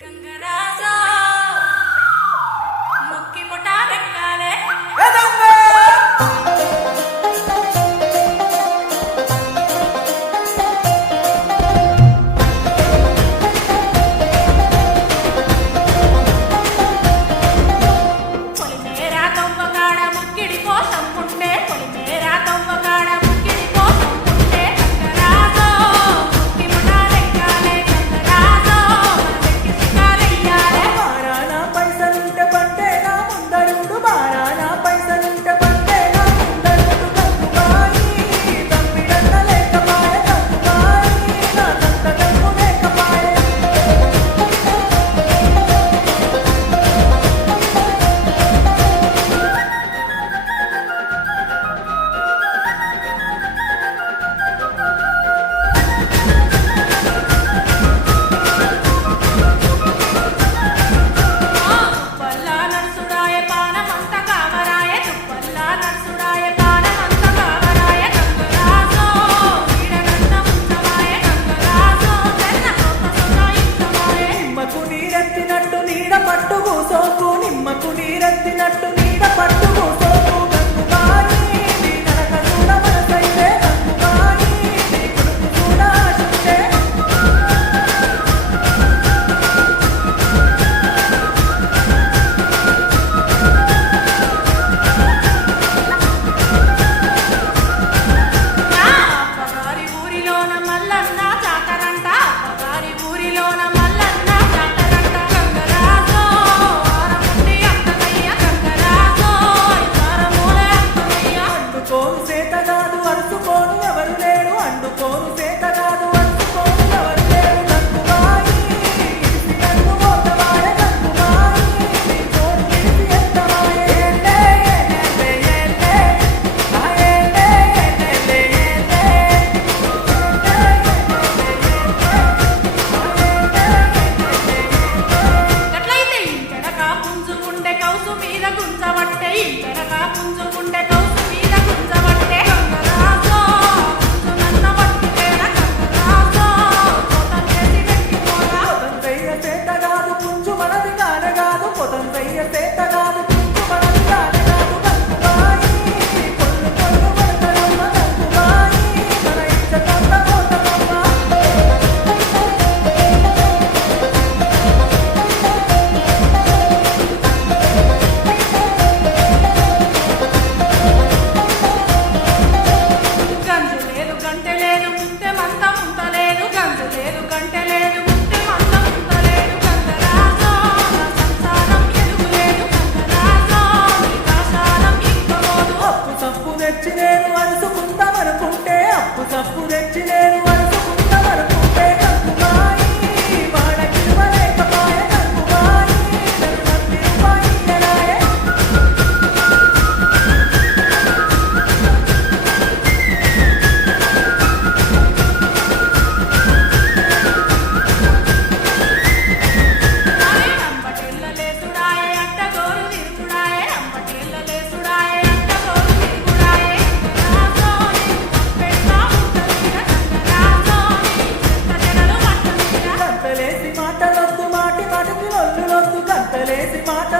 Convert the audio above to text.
గంగరాజా ముక్కి ముఠా వెక్కాలే పొలిమేరా తవ్వకాడ ముక్కిడి కోసం ఉంటే పొలిమేరా తవ్వకాడ ముక్కిడి కోసం ఉంటే గంగరాజా ముక్కి ముఠా వెక్కాలే గంగరాజా మనకి శికారయ్యాలే బారానా పైసలుంటే పట్టేనా ముందడుగు బారానా పైసలుంటే పట్టేనా ముందడుగు గంగుబాయి తమ్మిడన్న లేకపాయ గంగుబాయి నా సంత గంగు లేకపాయ తుప్పల్లా నర్సుడాయ పానమంత కావరాయ తుప్పల్లా నర్సుడాయ పానమంత కావరాయ గంగరాజో వీడగన్న ముంచవాయ గంగరాజో తెల్ల కోప సొనాయించవాయ నిమ్మకు నీరెత్తినట్టు నీడ పట్టు కూసోకు నిమ్మకు నీరెత్తినట్టు నీడ పట్టు కూసోకు గంగుబాయి నీ నరక చూడ మనసైతే గంగుబాయి నీ కులుపు చూడ ఆశుంటే అప్పగారి ఊరిలోన మల్లన్న జాతరంట అప్పగారి ఊరిలోన మల్లన్న జాతరంట గంగరాజో వారముండి అత్తకయ్య గంగరాజో వారమూలే అత్తకయ్య అండుకోను సేత కాదు అరుసుకోను ఎవరు లేరు అండుకోను సేత కాదు అరుసుకోను ఎవరు లేరు గంగుబాయి ఇడిసి నన్ను మోతవాయ గంగుబాయి నీ తోడు ఇడిసి ఎత్తవాయ ఏలే ఏలే ఏలే ఆ ఏలే ఏలే ఏలే గట్లయితే ఇంటెనక పుంజుకుంటే కౌసు మీద గుంజబట్టే ఇంటెనక పుంజుకుంటే కౌసు మీద గుంజబట్టే గంగరాజో పుంజునన్న పట్టుకేన గంగరాజో కోతం చేసి పెట్టిపోరా పొదంతయ్య సేత కాదు పుంజు మనది కానగాదు పొదంతయ్య సేత కాదు పుంజు మనది కానగాదు గంగుబాయి పొల్లు పొల్లు పడతరమ్మ గంగుబాయి మన ఇచ్చటంత పోతరమ్మ గంజు లేదు గంటె లేదు ముత్తె మంత ముంతలేదు గంజు లేదు గంటె లేదు ముత్తె మంత ముంతలేదు గంగరాజో నా సంసారం ఎదుగులేదు గంగరాజో నీ కాశాలం ఇంకబోదు అప్పు సప్పు తెచ్చి నేను అరుసుకుందామనుకుంటే అప్పు సప్పు తెచ్చి నేను అరుసుకుందామనుకుంటే గంగుబాయి వాడకి లేకపాయ గంగుబాయి నన్ను నమ్మి రూపాయి ఎలాయే అంబటెల్లలేసుడాయే అడ్డగోరు తిరుగుడాయే అంబటెల్లలేసుడాయే అడ్డగోరు తిరుగుడాయే గంగరాజో నీకు పెడతా ఉంటదిర గంగరాజో నీ చెత్త జడలు పట్టదిర గంతలేసి మాటలొద్దు మాటి మాటికి ఒళ్ళులొద్దు గంతలేసి మాట